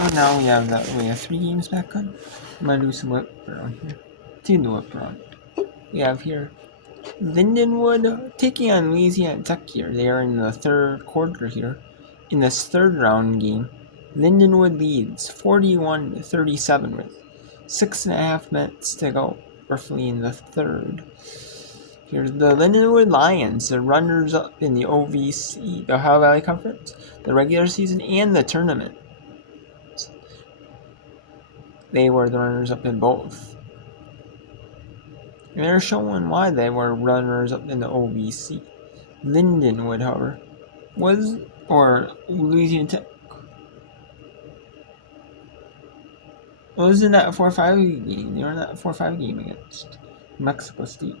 So now we have 3 games back on. I'm gonna do some whip around here. 2 to whip around. We have here Lindenwood taking on Louisiana Tech here. They are in the third quarter here. In this third round game, Lindenwood leads 41-37 with 6.5 minutes to go, roughly in the third. Here's the Lindenwood Lions, the runners-up in the OVC, the Ohio Valley Conference, the regular season, and the tournament. They were the runners-up in both. And they're showing why they were runners-up in the OVC. Lindenwood, however, or Louisiana Tech, was in that 4-5 game. They were in that 4-5 game against Mexico State.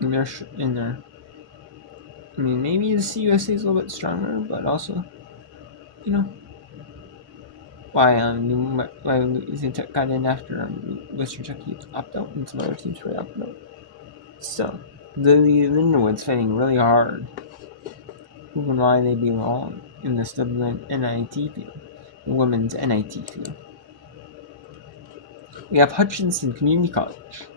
And they're in there. I mean, maybe the CUSA is a little bit stronger, but also, you know, why Louisiana Tech got in after Western Kentucky opted out and some other teams were opted out. So, the Lindenwood's fighting really hard, proving why they belong in the NIT field, the women's NIT field. We have Hutchinson Community College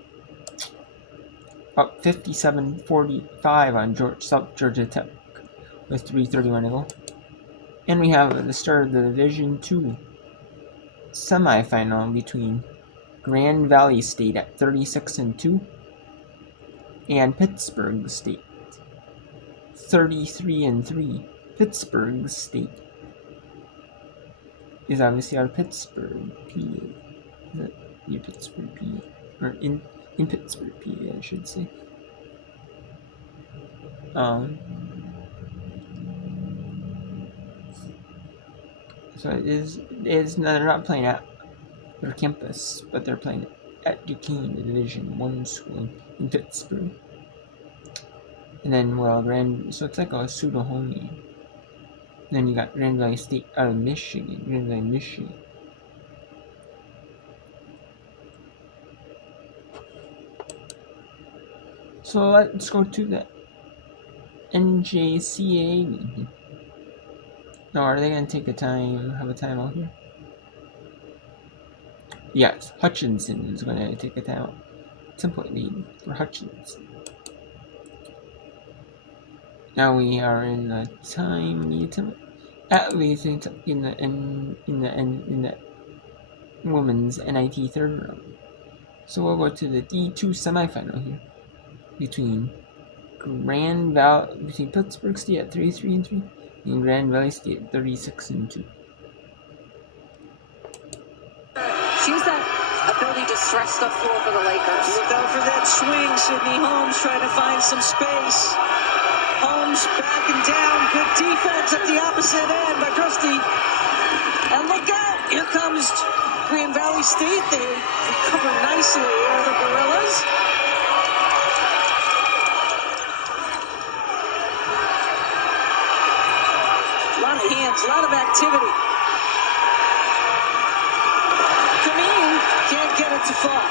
up 57-45 on South Georgia Tech with 3:31 to go. And we have the start of the Division II semifinal between Grand Valley State at 36-2 and Pittsburgh State 33-3. Pittsburgh State is obviously out of Pittsburgh, PA. Near Pittsburgh, PA, or in Pittsburgh, PA, I should say. So they're not playing at their campus, but they're playing at Duquesne, the Division I school in Pittsburgh. And then, so it's like a pseudo home game. And then you got Grand Valley State out of Michigan, Grand Valley, Michigan. So let's go to the NCAA game. Now, are they going to have a timeout here? Yes, Hutchinson is going to take a timeout. 10-point lead for Hutchinson. Now we are in the time meeting at least in the women's NIT third round. So we'll go to the D2 semifinal here between Pittsburgh State at 33-3 and Grand Valley State at 36-2. She's that ability to stretch the floor for the Lakers. Look out for that swing. Sydney Holmes trying to find some space. Holmes backing down. Good defense at the opposite end by Dusty. And look out. Here comes Grand Valley State. They recover nicely here, the Gorillas. A lot of hands, a lot of activity. Kameen can't get it to fall.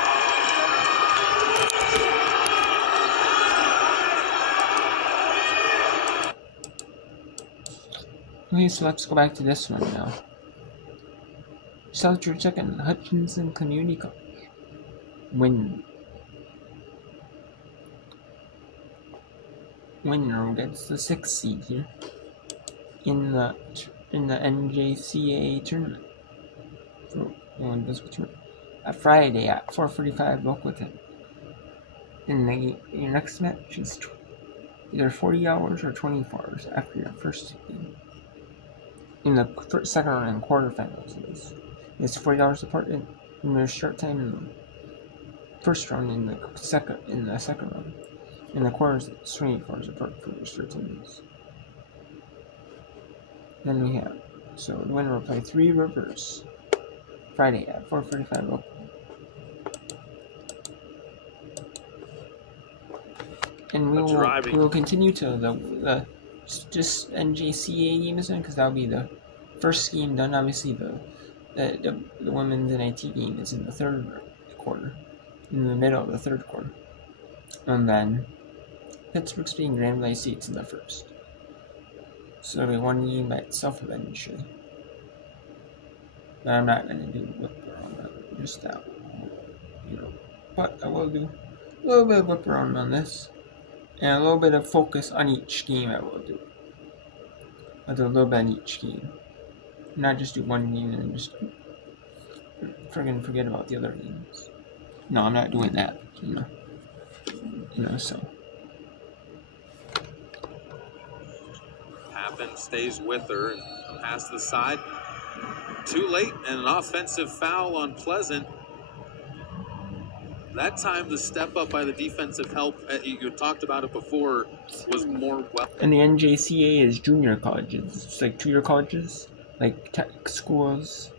Okay, so let's go back to this one now. South Georgia Tech and Hutchinson Community College. Winner gets the 6th seed here in the NCAA tournament. At Friday at 4:45 local time. And your next match is either 40 hours or 24 hours after your first game. In the second round and quarterfinals, it's 40 hours apart, and there's short time in the first round. In the second round, in the quarters, it's 24 hours apart for the short times. Then we have the winner will play Three Rivers Friday at 4:45 local. And we will continue to the just NJCAA game this one, because that'll be the first game done. Obviously, the women's NIT game is in the third quarter, in the middle of the third quarter, and then Pittsburgh State and Grand Valley State's in the first. So it'll be 1 game by itself eventually. But I'm not gonna do whip around on just that, But I will do a little bit of whip around on this, and a little bit of focus on each game. I will do. I'll do a little bit on each game, not just do one game and then just forget about the other games. No, I'm not doing that. So. Happen stays with her and past the side. Too late, and an offensive foul on Pleasant. That time, the step up by the defensive help, you talked about it before, was more well. And the NJCA is junior colleges. It's like 2-year colleges, like tech schools,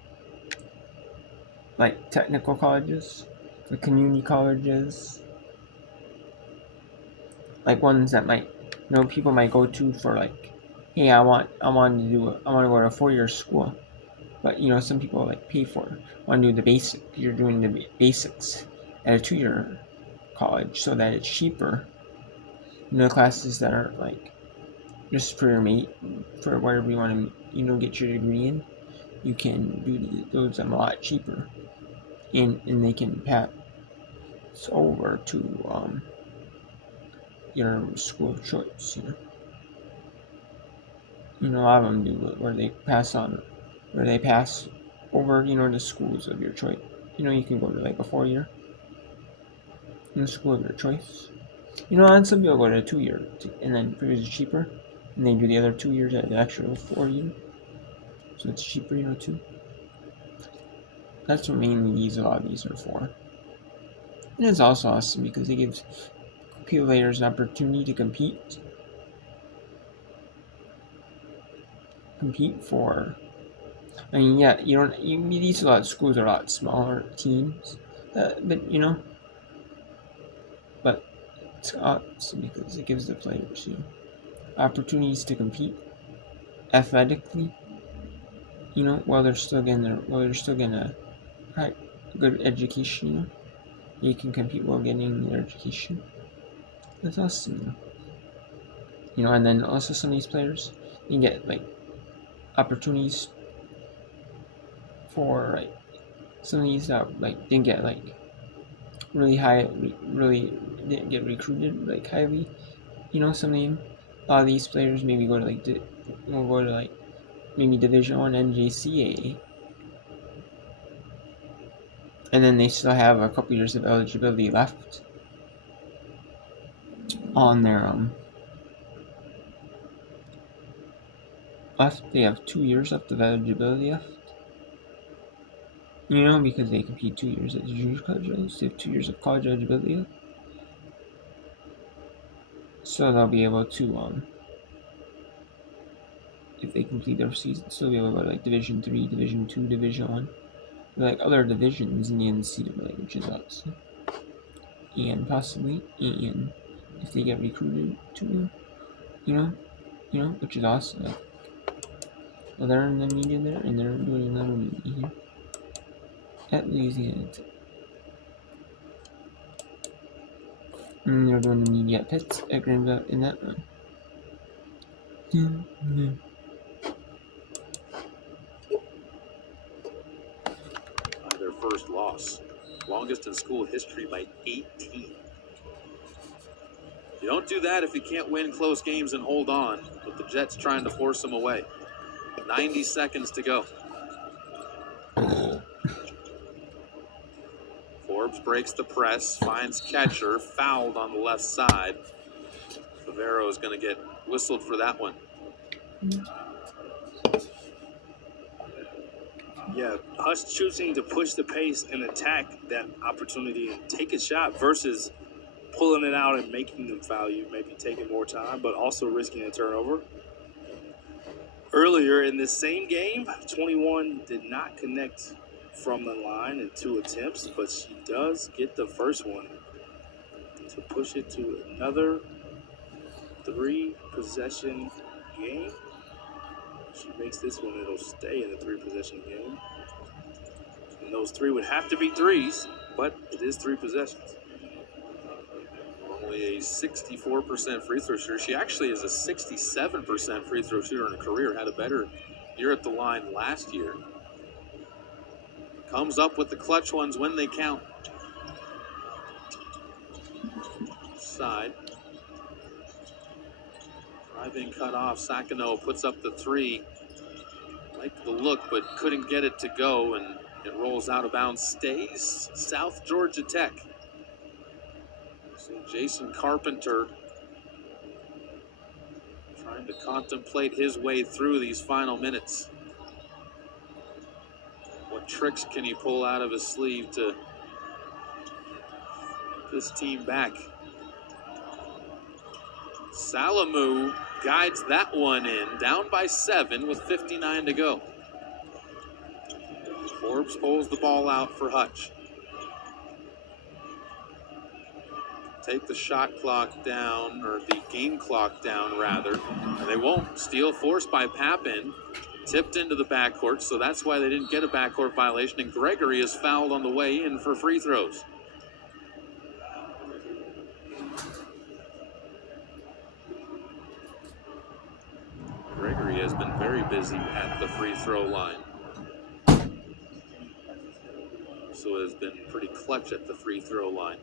like technical colleges, like community colleges, like ones that people might go to for like, hey, I want to go to a 4-year school, but some people like pay for it. Want to do the basic. You're doing the basics at a 2-year college so that it's cheaper. Classes that are like just for your mate, for whatever you want to get your degree in, you can do those a lot cheaper, and they can pass over to your school of choice. A lot of them do it where they pass over the schools of your choice. You can go to like a 4-year school of your choice. And some people go to a 2-year and then because it's cheaper, and they do the other 2 years at the actual 4-year, so it's cheaper, too. That's what mainly a lot of these are for. And it's also awesome because it gives players an opportunity to compete for. I mean, yeah, these schools are a lot smaller teams, but but it's awesome because it gives the players opportunities to compete athletically. While they're still getting a good education. They can compete while getting their education. That's awesome. And then also some of these players, you get like opportunities for like some of these that like didn't get like really didn't get recruited like highly. Some of them, a lot of these players maybe go to like maybe Division 1 NJCAA, and then they still have a couple years of eligibility left on their left. They have 2 years left of eligibility left. Because they compete 2 years at the junior college levels, they have 2 years of college eligibility left. So they'll be able to, if they complete their season, so they'll be able to go to like Division 3, Division 2, Division 1, like other divisions in the NCAA, which is awesome. And possibly, if they get recruited to, which is awesome. Well, they're in the media there, and they're doing another media here at Louisiana Tech. And they're doing the media at Pitts at Greenville in that one. Their first loss. Longest in school history by 18. You don't do that if you can't win close games and hold on, but the Jets trying to force them away. 90 seconds to go. Forbes breaks the press, finds catcher, fouled on the left side. Favero is going to get whistled for that one. Yeah, Hush choosing to push the pace and attack that opportunity and take a shot versus pulling it out and making them foul you, maybe taking more time, but also risking a turnover. Earlier in this same game, 21 did not connect from the line in 2 attempts, but she does get the first one to push it to another 3-possession game. If she makes this one, it'll stay in a 3-possession game. And those 3 would have to be threes, but it is 3 possessions. Normally Only a 64% free throw shooter. She actually is a 67% free throw shooter in her career. Had a better year at the line last year. Comes up with the clutch ones when they count. Side. Driving cut off. Sakano puts up the three. Liked the look, but couldn't get it to go, and it rolls out of bounds. Stays South Georgia Tech. So Jason Carpenter trying to contemplate his way through these final minutes. What tricks can he pull out of his sleeve to get this team back? Salamu guides that one in, down by 7 with 59 to go. Forbes pulls the ball out for Hutch. Take the shot clock down, or the game clock down, rather. And they won't. Steal forced by Pappin. Tipped into the backcourt, so that's why they didn't get a backcourt violation. And Gregory is fouled on the way in for free throws. Gregory has been very busy at the free throw line. So has been pretty clutch at the free throw line.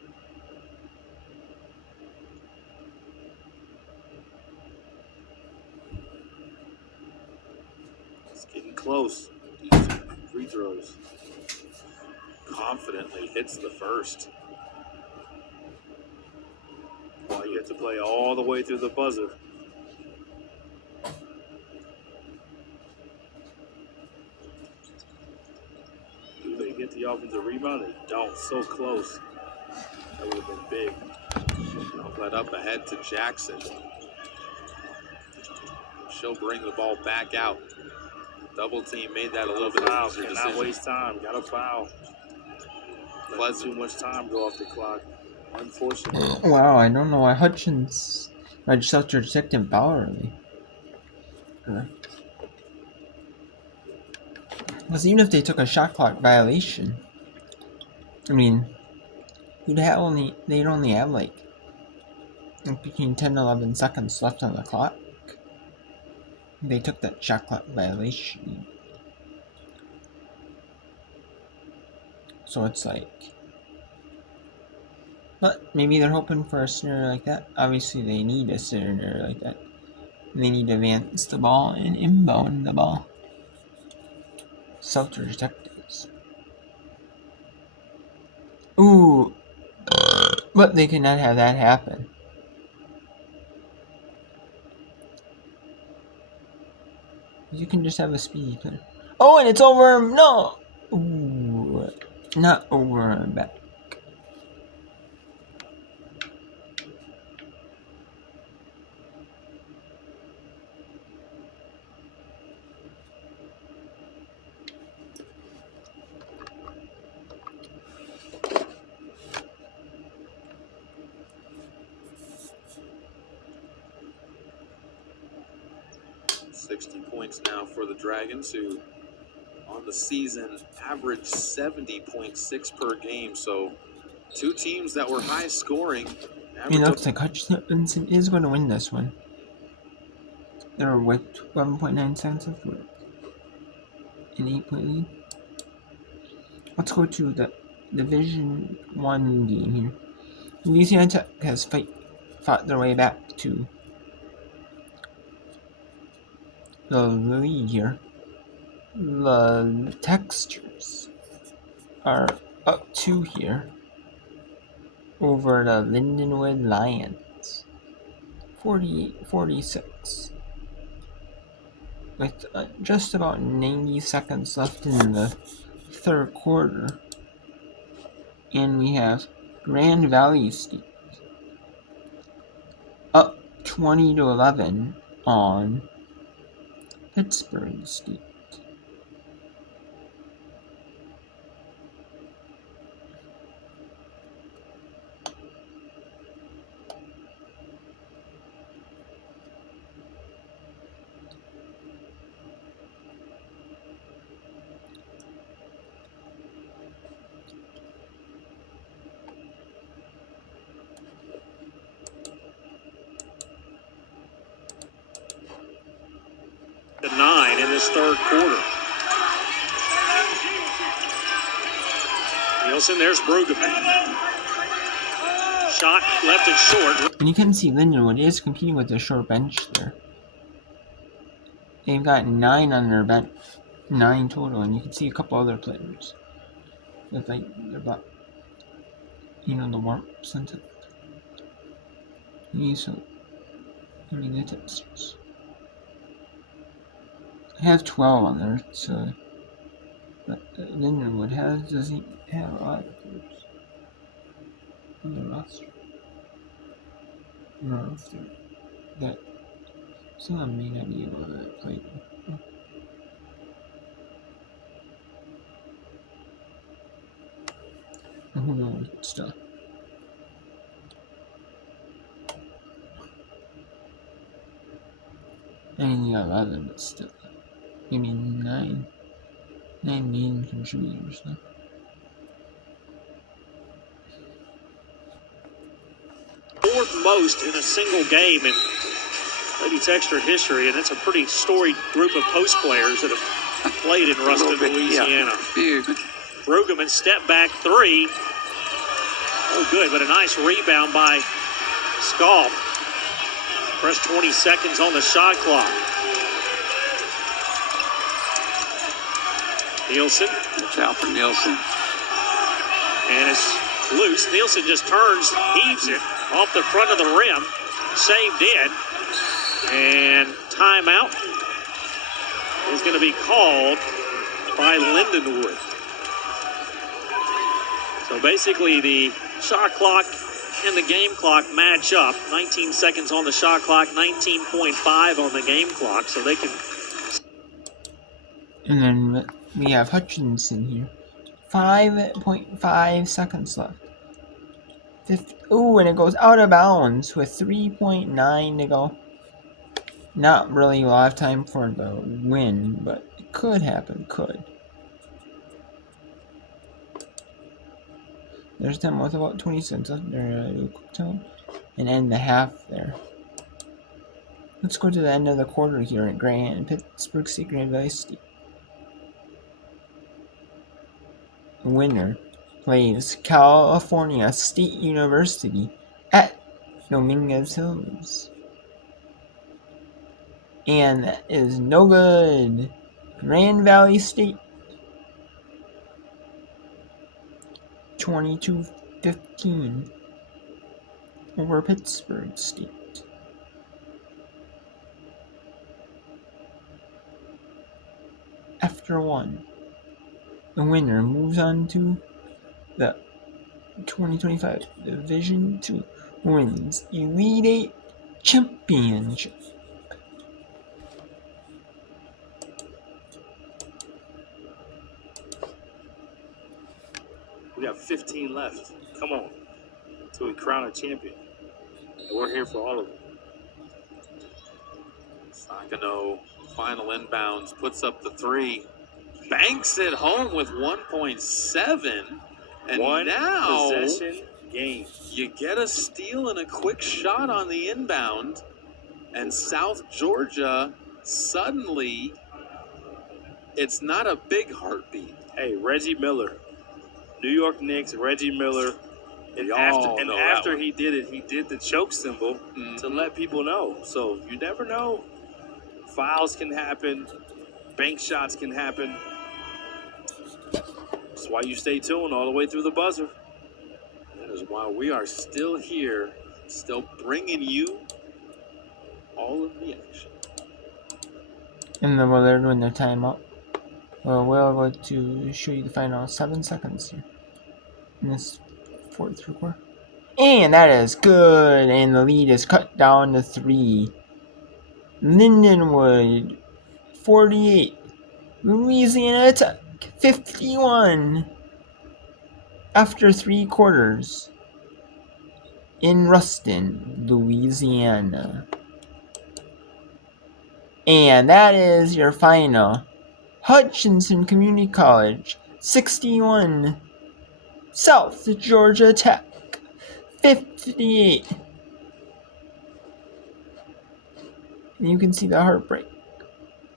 It's getting close. These free throws. Confidently hits the first. Well, you have to play all the way through the buzzer. Do they get the offensive rebound? They don't. So close. That would have been big. Let up ahead to Jackson. She'll bring the ball back out. Double team made that a little bit Foul. easier Cannot decision. waste time. Got to foul. Let too much time go off the clock. Unfortunately. Wow, I don't know why Hutchins South Georgia Tech didn't foul early. Because even if they took a shot clock violation, I mean, they'd only have like between 10 and 11 seconds left on the clock. They took that shot clock violation. So it's like, but maybe they're hoping for a scenario like that. Obviously, they need a scenario like that. They need to advance the ball and inbound the ball. South Georgia Tech does. Ooh, but they cannot have that happen. You can just have a speedy player. Oh, and it's over. No. Ooh, not over and back. Now for the Dragons, who on the season averaged 70.6 per game. So two teams that were high scoring. It looks like Hutchinson is going to win this one. They're with 11.9 seconds left. An 8-point lead. Let's go to the Division 1 game here. Louisiana Tech has fought their way back to the lead here. The Textures are up 2 here over the Lindenwood Lions. 48-46. With just about 90 seconds left in the third quarter. And we have Grand Valley State up 20-11 on Pittsburgh State. this third quarter. Nielsen, there's Brueggemann. Shot left and short. And you can see Lindenwood is competing with the short bench there. They've got 9 on their bench, 9 total, and you can see a couple other players with like their butt, the warps and stuff. The tipsters. I have 12 on there, so but Lindenwood doesn't have a lot of players on the roster. That some of them may not be able to play them. Who knows stuff. I mean, you got 11, but still. Maybe 9 main contributors, huh? Fourth most in a single game in Lady Texter history, and it's a pretty storied group of post players that have played in Ruston, Louisiana. Yeah. Brueggemann step back 3. Oh, good, but a nice rebound by Scoff. Press 20 seconds on the shot clock. Nielsen. Watch out for Nielsen. And it's loose. Nielsen just turns, heaves it off the front of the rim. Saved in. And timeout is going to be called by Lindenwood. So basically the shot clock and the game clock match up. 19 seconds on the shot clock, 19.5 on the game clock. So they can... And then we have Hutchinson here. 5.5 seconds left. And it goes out of bounds with 3.9 to go. Not really a lot of time for the win, but it could happen. Could. There's them with about 20 seconds left. And end the half there. Let's go to the end of the quarter here at Pittsburgh State Grand Valley State. The winner plays California State University at Dominguez Hills. And that is no good. Grand Valley State 22-15 over Pittsburgh State. After one, the winner moves on to the 2025 Division II Women's Elite 8 Championship. We got 15 left. Come on. Until we crown a champion. And we're here for all of them. Sakano, final inbounds, puts up the 3. Banks it home with 1.7. And One now possession game. You get a steal and a quick shot on the inbound. And South Georgia, suddenly, it's not a big heartbeat. Hey, Reggie Miller. New York Knicks, Reggie Miller. And We after he did it, he did the choke symbol to let people know. So you never know. Fouls can happen. Bank shots can happen. That's why you stay tuned all the way through the buzzer. That is why we are still here, still bringing you all of the action. And then while they're doing their timeout, we'll go to show you the final 7 seconds here in this fourth quarter. And that is good. And the lead is cut down to 3. Lindenwood 48. Louisiana Tech 51. After 3 quarters in Ruston, Louisiana. And that is your final. Hutchinson Community College 61. South Georgia Tech 58. And you can see the heartbreak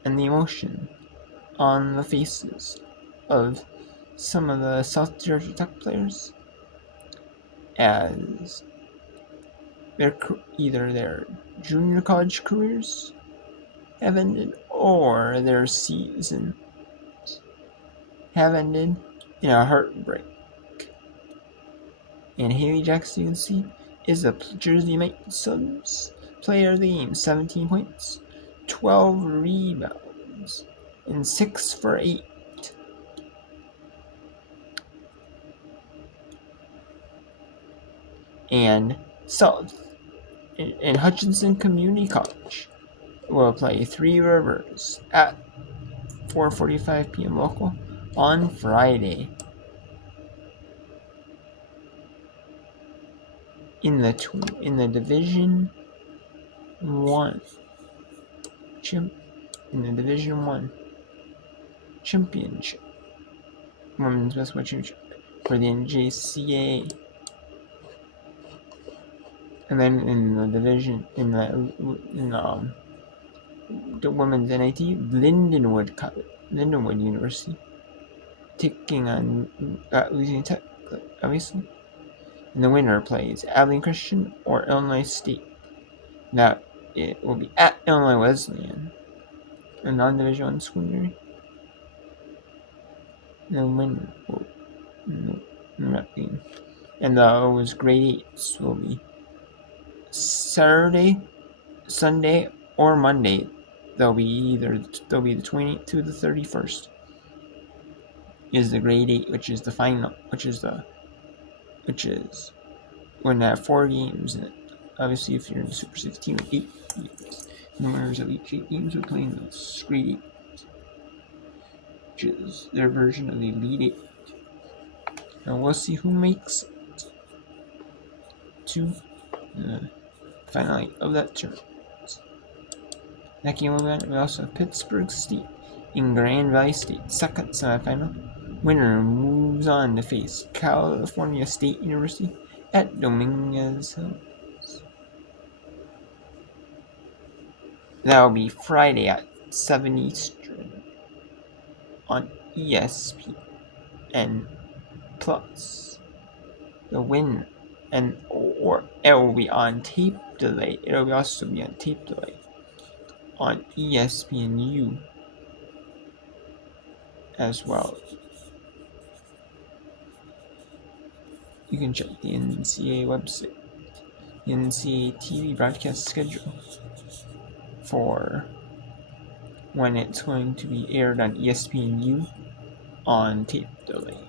and the emotion on the faces of some of the South Georgia Tech players as either their junior college careers have ended or their season have ended in a heartbreak. And Haley Jackson, you can see, is a Jersey Mike Subs player of the game. 17 points, 12 rebounds, and 6 for 8. And South in Hutchinson Community College will play Three Rivers at 4:45 p.m. local on Friday. In the Division 1 championship, women's basketball championship for the NCAA. And then in the division in the women's NIT, Lindenwood University taking on Louisiana Tech, obviously. And the winner plays Abilene Christian or Illinois State. Now it will be at Illinois Wesleyan, a non-Division I school near. The winner will not be. And those grade 8s will be Saturday, Sunday, or Monday. They'll be the 28th to the 31st. Is the grade 8, which is the final, which is when they have 4 games in it. Obviously, if you're in the Super 16 with 8 games, the winners of each 8 games are playing the grade 8, which is their version of the Elite 8. Now we'll see who makes it to the final 8 of that tournament. That game will be on. We also have Pittsburgh State in Grand Valley State, second semifinal. Winner moves on to face California State University at Dominguez Hills. That will be Friday at 7 Eastern on ESPN Plus. The winner, or it will be on tape delay. It will also be on tape delay on ESPNU as well. You can check the NCAA website, the NCAA TV broadcast schedule for when it's going to be aired on ESPNU on tape delay.